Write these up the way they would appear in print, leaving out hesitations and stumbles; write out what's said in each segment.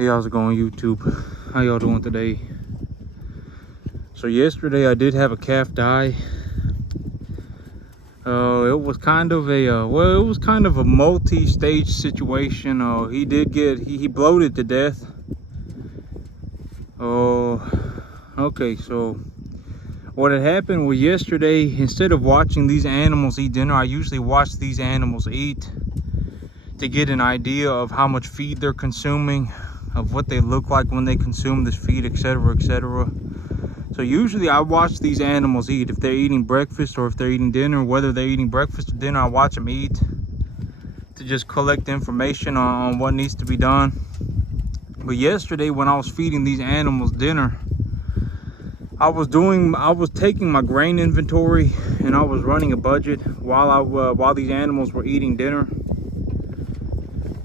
Hey, how's it going, YouTube? How y'all doing today? So yesterday I did have a calf die. It was kind of a multi-stage situation. He bloated to death. Okay, so what had happened was yesterday, instead of watching these animals eat dinner, I usually watch these animals eat to get an idea of how much feed they're consuming, of what they look like when they consume this feed, etc., etc. So usually I watch these animals eat. If they're eating breakfast or if they're eating dinner, whether they're eating breakfast or dinner, I watch them eat to just collect information on what needs to be done. But yesterday when I was feeding these animals dinner, I was taking my grain inventory and I was running a budget while these animals were eating dinner.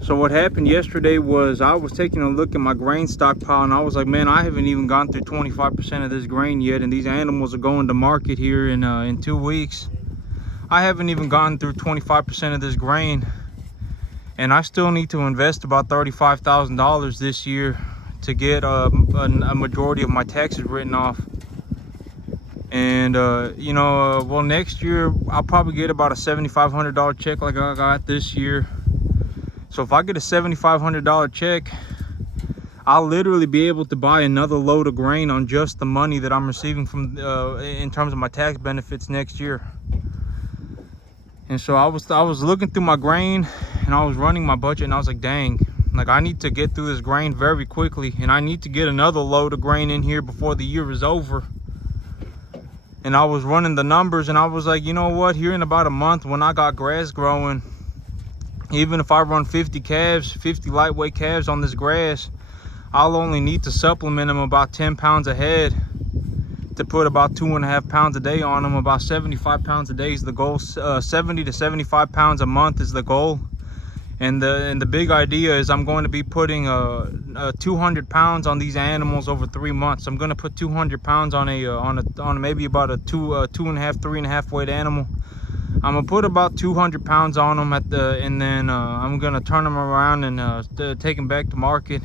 So what happened yesterday was I was taking a look at my grain stockpile and I was like, man, I haven't even gone through 25% of this grain yet, and these animals are going to market here in 2 weeks. I haven't even gotten through 25% of this grain, and I still need to invest about $35,000 this year to get a majority of my taxes written off. And well, next year I'll probably get about a $7,500 check like I got this year. So if I get a $7,500 check, I'll literally be able to buy another load of grain on just the money that I'm receiving from in terms of my tax benefits next year. And so I was looking through my grain and I was running my budget, and I was like, dang, like I need to get through this grain very quickly, and I need to get another load of grain in here before the year is over. And I was running the numbers and I was like, you know what, here in about a month when I got grass growing, even if I run 50 lightweight calves on this grass, I'll only need to supplement them about 10 pounds a head to put about 2.5 pounds a day on them. About 75 pounds a day is the goal. 70 to 75 pounds a month is the goal. And the big idea is I'm going to be putting 200 pounds on these animals over 3 months. I'm going to put 200 pounds on maybe about a 3.5 weight animal. I'm gonna put about 200 pounds on them and then I'm gonna turn them around and take them back to market.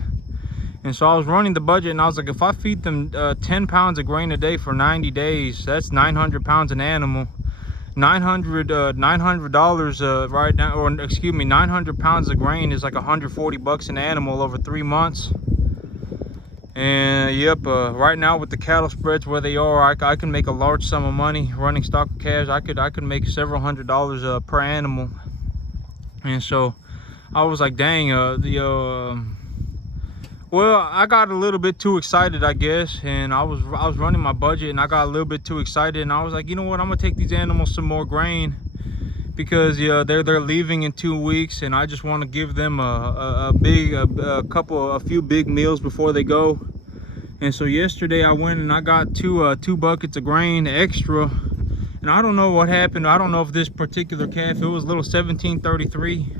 And so I was running the budget and I was like, if I feed them 10 pounds of grain a day for 90 days, that's 900 pounds an animal. $900 right now, or excuse me, 900 pounds of grain is like 140 bucks an animal over 3 months. And yep, right now with the cattle spreads where they are, I can make a large sum of money running stock of calves. I could make several $100s per animal. And so I was like, dang, well, I got a little bit too excited, I guess, and I was running my budget and I got a little bit too excited, and I was like, you know what, I'm gonna take these animals some more grain because they're leaving in 2 weeks, and I just want to give them a few big meals before they go. And so yesterday I went and I got two buckets of grain extra, and I don't know what happened. I don't know if this particular calf, it was little 1733,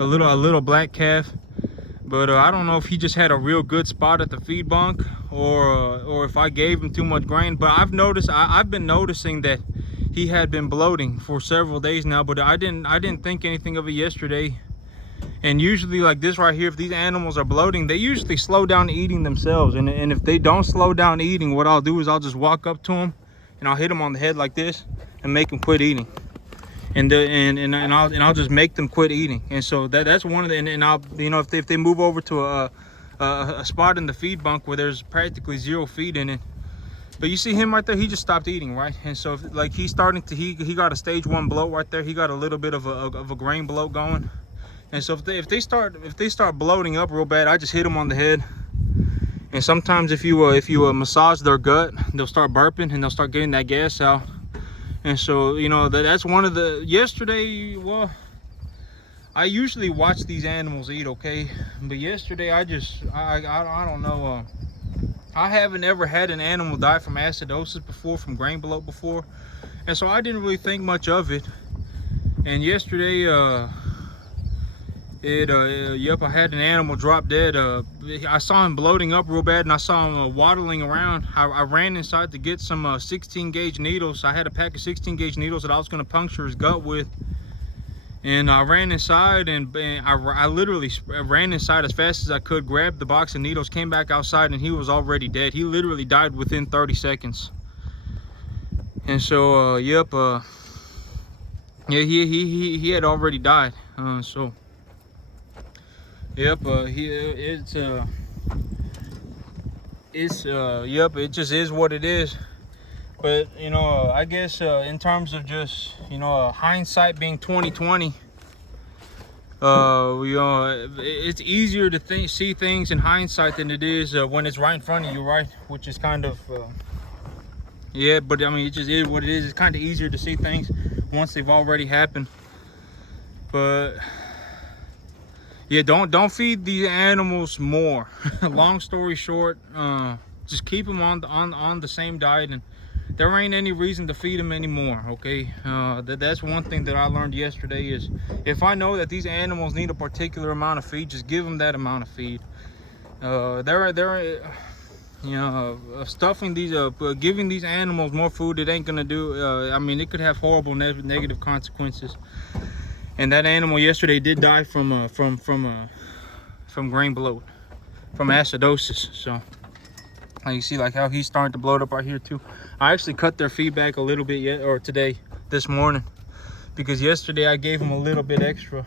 a little black calf, but I don't know if he just had a real good spot at the feed bunk or if I gave him too much grain. But I've been noticing that he had been bloating for several days now, but I didn't think anything of it yesterday. And usually, like this right here, if these animals are bloating, they usually slow down eating themselves. And if they don't slow down eating, what I'll do is I'll just walk up to them and I'll hit them on the head like this and make them quit eating. And I'll just make them quit eating. And so that's one of the, and I'll, if they move over to a spot in the feed bunk where there's practically zero feed in it. But you see him right there, he just stopped eating, right? And so like he's starting to, he got a stage 1 bloat right there. He got a little bit of a grain bloat going. And so if they start bloating up real bad, I just hit them on the head. And sometimes if you massage their gut, they'll start burping and they'll start getting that gas out. And so that's one of the, yesterday, well, I usually watch these animals eat, okay, but yesterday I don't know. I haven't ever had an animal die from acidosis before, from grain bloat before, and so I didn't really think much of it. And yesterday, yep, I had an animal drop dead. I saw him bloating up real bad, and I saw him waddling around. I ran inside to get some 16 gauge needles. I had a pack of 16 gauge needles that I was going to puncture his gut with. And I ran inside, and I literally ran inside as fast as I could, grabbed the box of needles, came back outside, and he was already dead. He literally died within 30 seconds. And so, yeah, he had already died. So, yep, yep, it just is what it is. But you know, I guess in terms of just, you know, hindsight being 2020, you know, it's easier to see things in hindsight than it is when it's right in front of you, right? Which is kind of yeah, but I mean, it just is what it is. It's kind of easier to see things once they've already happened. But yeah, don't feed these animals more. Long story short, just keep them on the same diet, and there ain't any reason to feed them anymore. Okay, that's one thing that I learned yesterday is if I know that these animals need a particular amount of feed, just give them that amount of feed. You know, stuffing these giving these animals more food, it ain't gonna do. I mean, it could have horrible negative consequences. And that animal yesterday did die from grain bloat, from acidosis. So you see, like how he's starting to bloat up right here too. I actually cut their feed back a little bit this morning, because yesterday I gave them a little bit extra,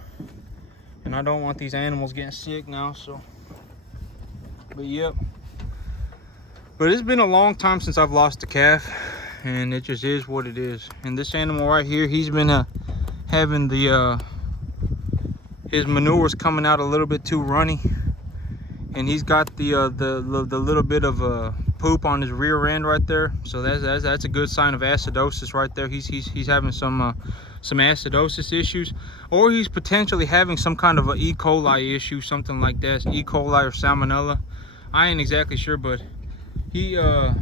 and I don't want these animals getting sick now. So, but yep. But it's been a long time since I've lost a calf, and it just is what it is. And this animal right here, he's been having his manure's coming out a little bit too runny, and he's got the little bit of poop on his rear end right there. So that's a good sign of acidosis right there. He's having some acidosis issues, or he's potentially having some kind of a E. coli issue, something like that, E. coli or salmonella. I ain't exactly sure, but he got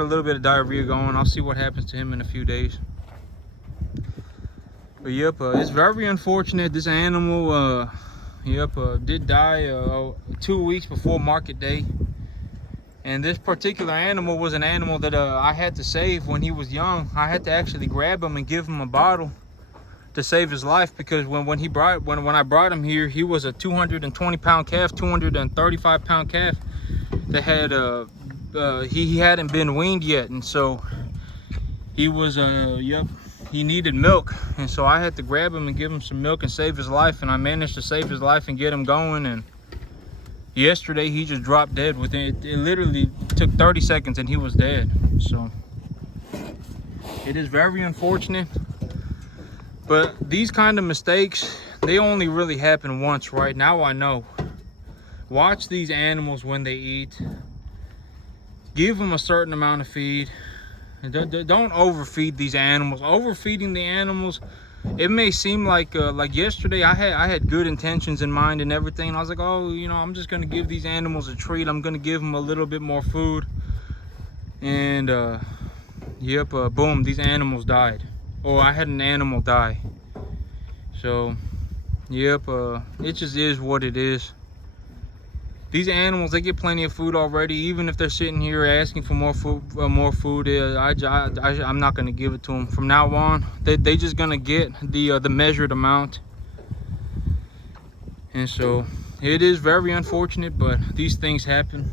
a little bit of diarrhea going. I'll see what happens to him in a few days. But yep, it's very unfortunate. This animal did die 2 weeks before market day. And this particular animal was an animal that I had to save when he was young. I had to actually grab him and give him a bottle to save his life, because when I brought him here, he was a 220-pound calf, 235-pound calf that had he hadn't been weaned yet, and so he was he needed milk, and so I had to grab him and give him some milk and save his life, and I managed to save his life and get him going. And yesterday he just dropped dead within it literally took 30 seconds and he was dead. So it is very unfortunate, but these kind of mistakes, they only really happen once. Right now I know. Watch these animals when they eat. Give them a certain amount of feed. Don't overfeed these animals. Overfeeding the animals, it may seem like yesterday I had good intentions in mind and everything. I was like, oh, you know, I'm just gonna give these animals a treat. I'm gonna give them a little bit more food, and yep, boom, these animals died. Oh, I had an animal die. So yep, it just is what it is. These animals, they get plenty of food already. Even if they're sitting here asking for more food, I'm not gonna give it to them. From now on, they just gonna get the measured amount. And so it is very unfortunate, but these things happen.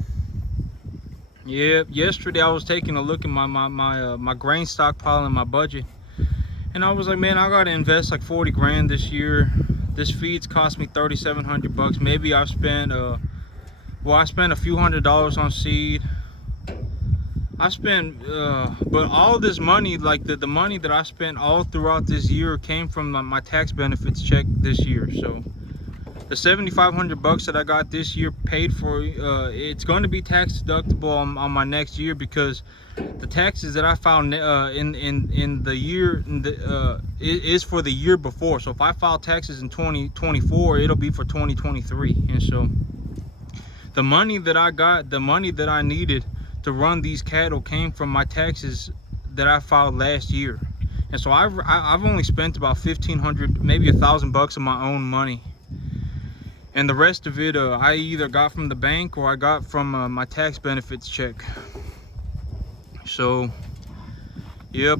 Yeah, yesterday I was taking a look at my grain stockpile and my budget, and I was like, man, I gotta invest like 40 grand this year. This feed's cost me 3,700 bucks. Maybe I've spent I spent a few $100s on seed. I spent but all this money, like the money that I spent all throughout this year, came from my tax benefits check this year. So the 7,500 bucks that I got this year paid for, it's going to be tax deductible on my next year, because the taxes that I filed in the year is for the year before. So if I file taxes in 2024, it'll be for 2023. And so the money that I got, the money that I needed to run these cattle, came from my taxes that I filed last year. And so I've only spent about 1,500, maybe $1,000 of my own money, and the rest of it I either got from the bank or I got from my tax benefits check. So yep,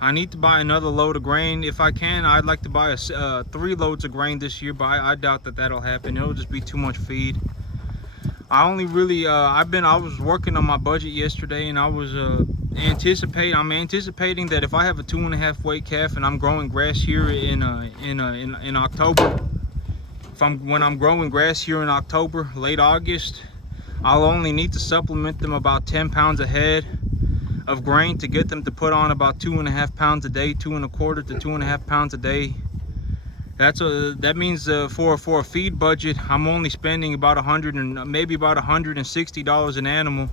I need to buy another load of grain. If I can, I'd like to buy 3 loads of grain this year, but I doubt that that'll happen. It'll just be too much feed. I only really I was working on my budget yesterday, and I was I'm anticipating that if I have a 2.5 weight calf and I'm growing grass here in October, when I'm growing grass here in October, late August, I'll only need to supplement them about 10 pounds a head of grain to get them to put on about 2.5 pounds a day, 2.25 to 2.5 pounds a day. That means for a feed budget, I'm only spending about maybe about $160 an animal.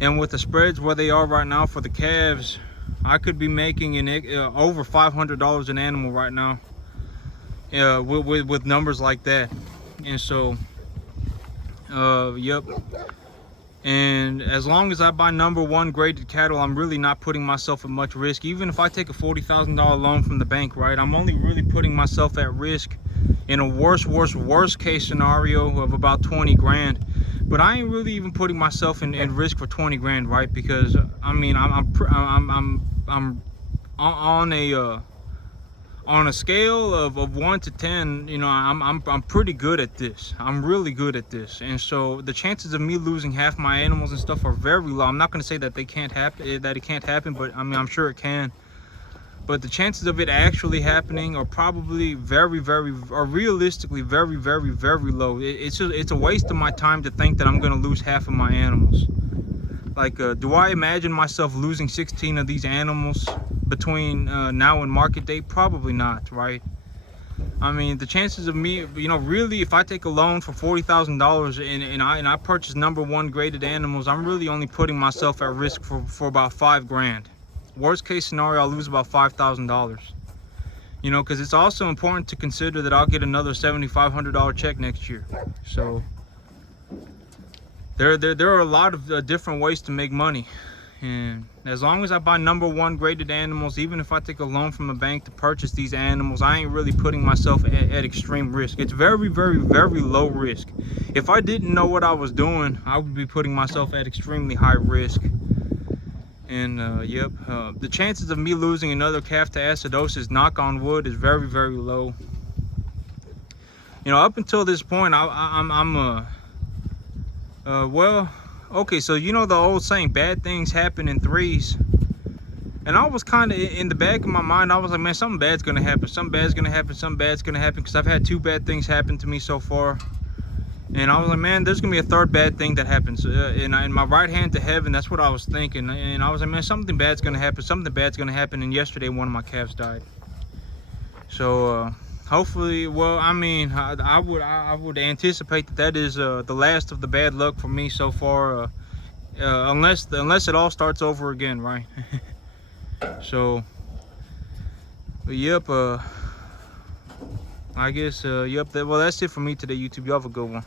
And with the spreads where they are right now for the calves, I could be making over $500 an animal right now with numbers like that. And so, yep. And as long as I buy #1 graded cattle, I'm really not putting myself at much risk. Even if I take a $40,000 loan from the bank, right, I'm only really putting myself at risk in a worst case scenario of about 20 grand. But I ain't really even putting myself in risk for 20 grand, right? Because I mean, I'm on a scale of 1 to 10, you know, I'm pretty good at this. I'm really good at this. And so the chances of me losing half my animals and stuff are very low. I'm not going to say that it can't happen, but I mean, I'm sure it can. But the chances of it actually happening are probably realistically very low. It's a waste of my time to think that I'm going to lose half of my animals. Like, do I imagine myself losing 16 of these animals between now and market date? Probably not, right? I mean, the chances of me, you know, really, if I take a loan for $40,000 and I purchase #1 graded animals, I'm really only putting myself at risk for about 5 grand. Worst case scenario, I'll lose about $5,000. You know, because it's also important to consider that I'll get another $7,500 check next year. So there are a lot of different ways to make money. And as long as I buy #1 graded animals, even if I take a loan from the bank to purchase these animals, I ain't really putting myself at extreme risk. It's very low risk. If I didn't know what I was doing, I would be putting myself at extremely high risk. And yep, the chances of me losing another calf to acidosis, knock on wood, is very low. You know, up until this point, well, okay, so you know the old saying, bad things happen in threes. And I was kind of in the back of my mind, I was like, man, something bad's gonna happen, something bad's gonna happen, something bad's gonna happen, because I've had 2 bad things happen to me so far. And I was like, man, there's gonna be a 3rd bad thing that happens. In my right hand to heaven, that's what I was thinking. And I was like, man, something bad's gonna happen, something bad's gonna happen. And yesterday, one of my calves died. So hopefully, well, I mean, I would anticipate that is the last of the bad luck for me so far, unless it all starts over again, right? So, yep. I guess, yep. Well, that's it for me today, YouTube. You have a good one.